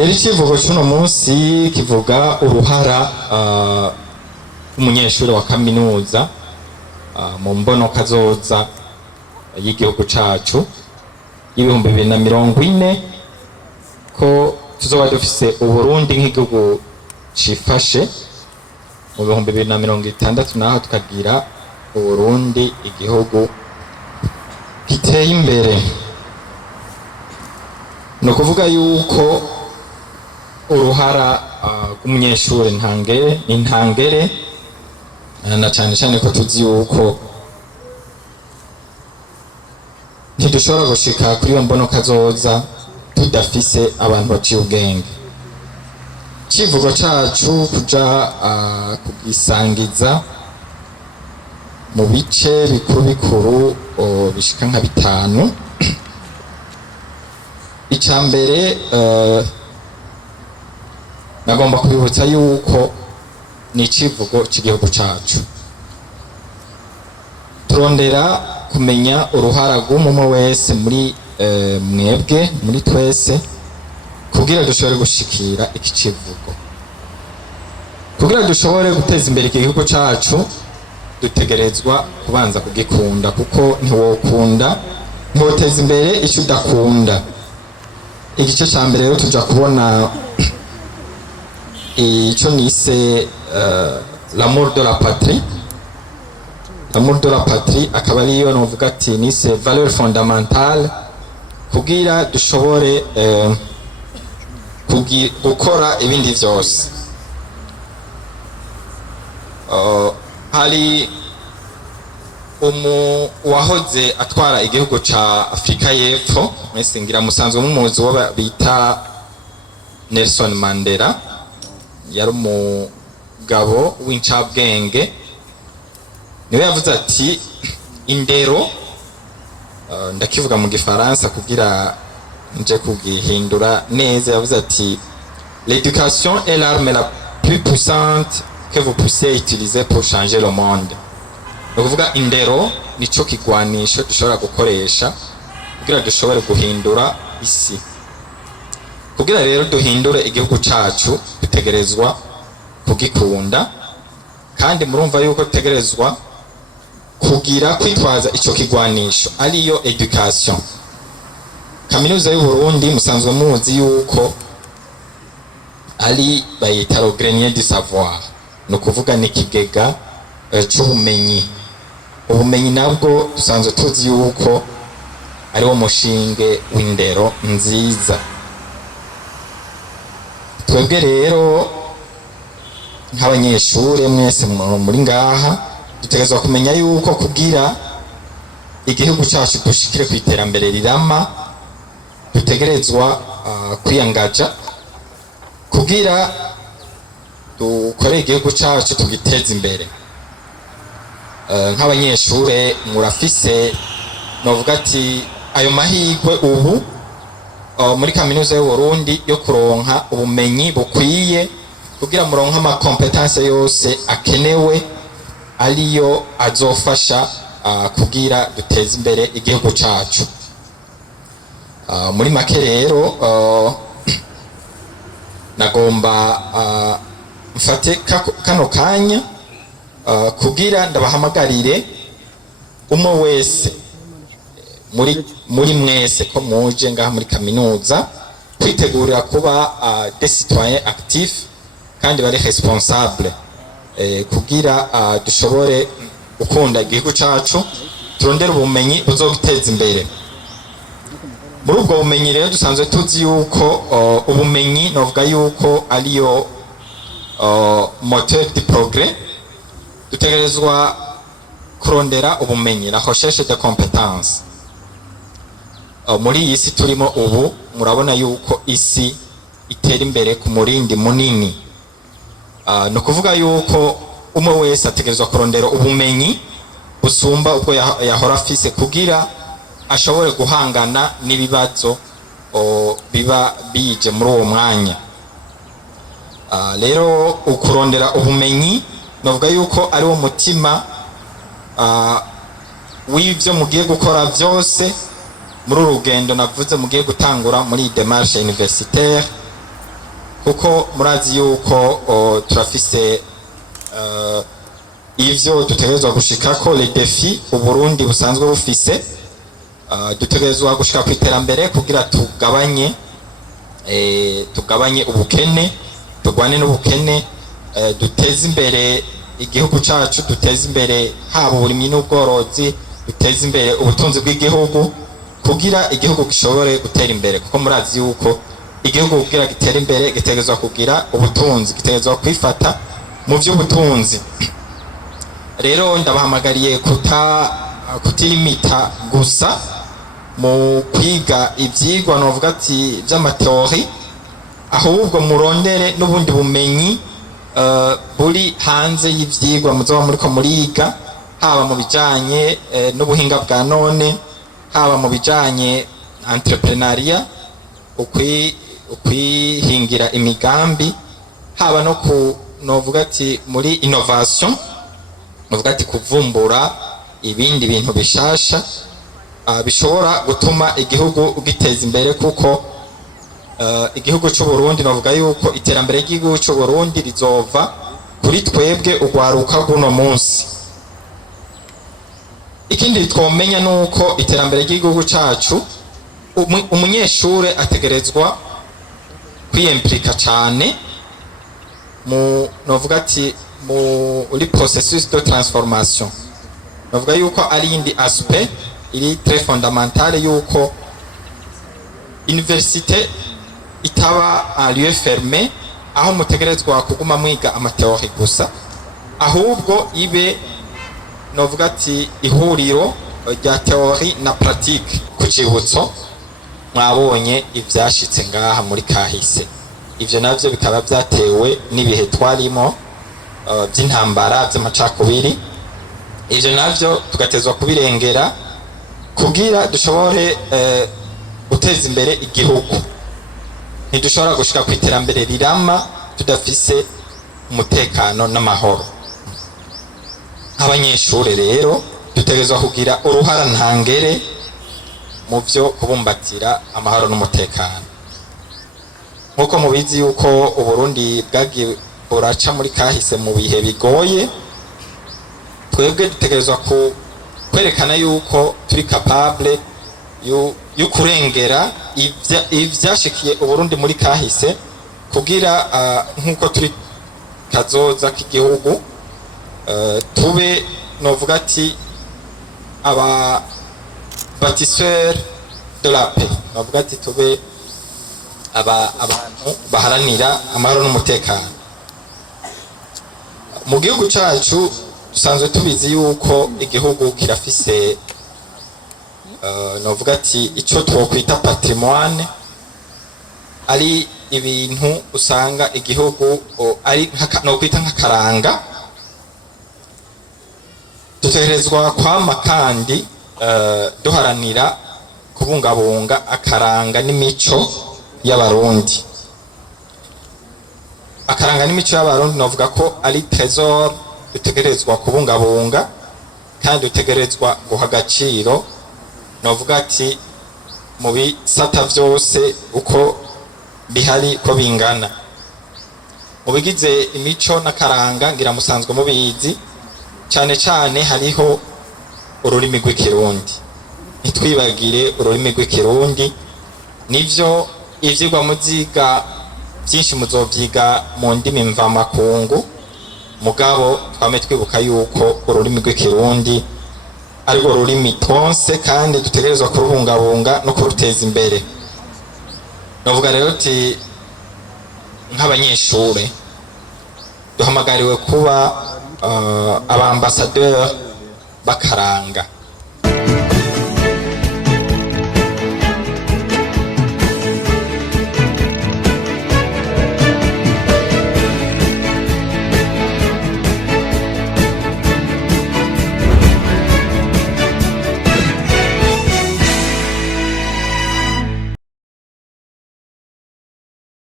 rero ikivugo cy'uno munsi kivuga uruhara umunyeshuri wa kaminuza mu mbono kazoza y'igihugu cacu y'ibihumbi 2040 ko tuzoba dufise Uburundi nk'igihugu cifashe mu bihumbi 2060 naho tukagira Uburundi igihugu giteye imbere. No kuvuga yuko uruhara rw'umunyeshuri intangere na cyane ko tuzi yuko ntidushobora gushika kuri iyo mbono kazoza tudafise abantu baciye ubwenge. Ikivugo cacu kuja kugisangiza mu bice bikuru bishika nka 5. Icambere nagomba kubibutsa yuko ni ikivugo cy'igihugu cacu. Turondera kumenya uruhara rw'umwe wese muri mwebwe muri twese kugira dushobore gushikira iki kivugo. Kugira dushobore guteza imbere igihugu cacu dutegerezwa kubanza kugikunda, kuko ntiwoteza imbere icyo udakunda. Igice cya mbere rero tuja kubona icyo nise l'amour de la patrie. L'amour de la patrie akaba ariyo novuga ati nise valeur fondamentale kugira dushobore gukora ibindi vyose. Hari wahoze atwara igihugu ca Afrika y'Epfo, mwese ngira musanzwe mumuzi wo bita Nelson Mandela. Yari umugabo w'incabwenge, niwe yavuze ati indero, ndakivuga mu gifaransa kugira nje kugihindura neza, yavuze ati l'éducation est l'arme la plus puissante que vous puissiez utiliser pour changer le monde. Ukuvuga indero nico kigwanisho dushobora gukoresha kugira dushobore guhindura isi. Kugira rero duhindure igihugu cacu dutegerezwa kugikunda, kandi murumva yuko dutegerezwa kugira kwitwaza ico kigwanisho ariyo education. Kaminuza y'u Burundi musanzwe muzi yuko ari bayita le grenier du savoir, no kuvuga ni kigega c'ubumenyi. Ubumenyi nabwo dusanzwe tuzi yuko ari wo mushinge w'indero nziza. Twebwe rero nk'abanyeshuri mwese muri ngaha dutegerezwa kumenya yuko kugira igihugu cacu dushikire ku iterambere rirama dutegerezwa kwiyangaja kugira dukore igihugu cacu tugiteza imbere. Nk'abanyeshure murafise novuga ati ayo mahirwe ubu muri kaminuza y'u Burundi yo kuronka ubumenyi bukwiye kugira muronka ama competence yose akenewe ariyo azofasha kugira duteze imbere igihugu cacu. Muri make rero nagomba mfate kano kanya kugira ndabahamagarire umwe wese muri mwese ko muje ngaha muri kaminuza kwitegurira kuba des citoyens actifs kandi bari responsable, kugira dushobore gukunda igihugu cacu, turondera ubumenyi buzogiteza imbere. Muri ubwo bumenyi rero dusanzwe tuzi yuko ubumenyi novuga yuko ariyo moteur du progrès. Dutegerezwa kurondera ubumenyi, la recherche de compétences. Muri iyi si turimo ubu murabona yuko isi itera imbere ku murindi munini. No kuvuga yuko umwe wese ategerezwa kurondera ubumenyi busumba ubwo yahora afise kugira ashobore guhangana n'ibibazo biba bije muri uwo mwanya. Rero ukurondera ubumenyi novuga yuko ari wo mutima w'ivyo mugiye gukora vyose muri urugendo navuze mugiye gutangura muri démarche universitaire kuko murazi yuko turafise ivyo dutegerezwa gushikako les défis Uburundi busanzwe bufise. Dutegerezwa gushika ku iterambere kugira tugabanye ubukene, tugwane n'ubukene, duteze imbere igihugu cacu, duteze imbere haba uburimyi n'ubworozi, duteze imbere ubutunzi bw'igihugu kugira igihugu gishobore gutera imbere, kuko murazi yuko igihugu kugira gitera imbere gitegerezwa kugira ubutunzi, gitegerezwa kwifata mu vy'ubutunzi. Rero ndabahamagariye kutilimita gusa mu kwiga ivyigwa novuga ati vy'amateori, ahubwo murondere n'ubundi bumenyi buri hanze y'ivyigwa muzoba muriko muriga, haba mu bijanye n'ubuhinga bwa none, haba mu bijanye entrepreneuria, ukwihingira imigambi, haba no novuga ati muri innovation, novuga ati kuvumbura ibindi bintu bishasha bishobora gutuma igihugu giteza imbere, kuko igihugu cy'u Burundi novuga yuko iterambere ry'igihugu cy'u Burundi rizova kuri twebwe ugwaruka guno munsi. Ikindi twomenya nuko iterambere ry'igihugu cacu, umunyeshure ategerezwa kwiyemplika cyane mu novuga ati muri processus de transformation. Novuga yuko ari indi aspect iri très fondamentale, yuko université itaba un lieu fermé aho mutegerezwa kuguma mwiga amateori gusa, ahubwo ibe novuga ati ihuriro rya teori na pratique. Ku cibutso mwabonye ivyashitse ngaha muri kahise, ivyo navyo bikaba vyatewe n'ibihe twarimo by'intambara by'amacakubiri. Ivyo navyo tugatezwa kubirengera kugira dushobore guteza imbere igihugu. Ntidushobora gushika ku iterambere rirama tudafise umutekano n'amahoro. Nk'abanyeshure rero dutegerezwa kugira uruhara ntangere mu vyo kubumbatira amahoro n'umutekano. Nkuko mubizi yuko Uburundi bwagiye buraca muri kahise mu bihe bigoye, twebwe dutegerezwa kwerekana yuko turi capable y'ukurengera ivyashikiye Uburundi muri kahise, kugira nkuko turi kazoza k'igihugu tube novuga ati aba bâtisseurs de la paix, novuga ati tube abantu baharanira amahoro n'umutekano. Mu gihugu cacu dusanzwe tubizi yuko igihugu kirafise novuga ati ico twokwita patrimoine, ari ibintu usanga igihugu ari nokwita nk'akaranga. Dutegerezwa kwama kandi duharanira kubungabunga akaranga n'imico y'Abarundi. Akaranga n'imico y'Abarundi novuga ko ari trésor dutegerezwa kubungabunga, kandi dutegerezwa guha agaciro novuga ati mu bisata vyose uko bihari ko bingana. Mu bigize imico n'akaranga ngira musanzwe mubizi, cyane cyane hariho ururimi rw'ikirundi. Ntitwibagire ururimi rw'ikirundi, nivyo ivyigwa muziga byinshi muzovyiga mu ndimi mvamakungu, mugabo twame twibuka yuko ururimi rw'ikirundi ari rwo rurimi twonse, kandi dutegerezwa kurubungabunga no kuruteza imbere. Novuga rero ati nk'abanyeshure duhamagariwe kuba aba ambassadeur bakaranga.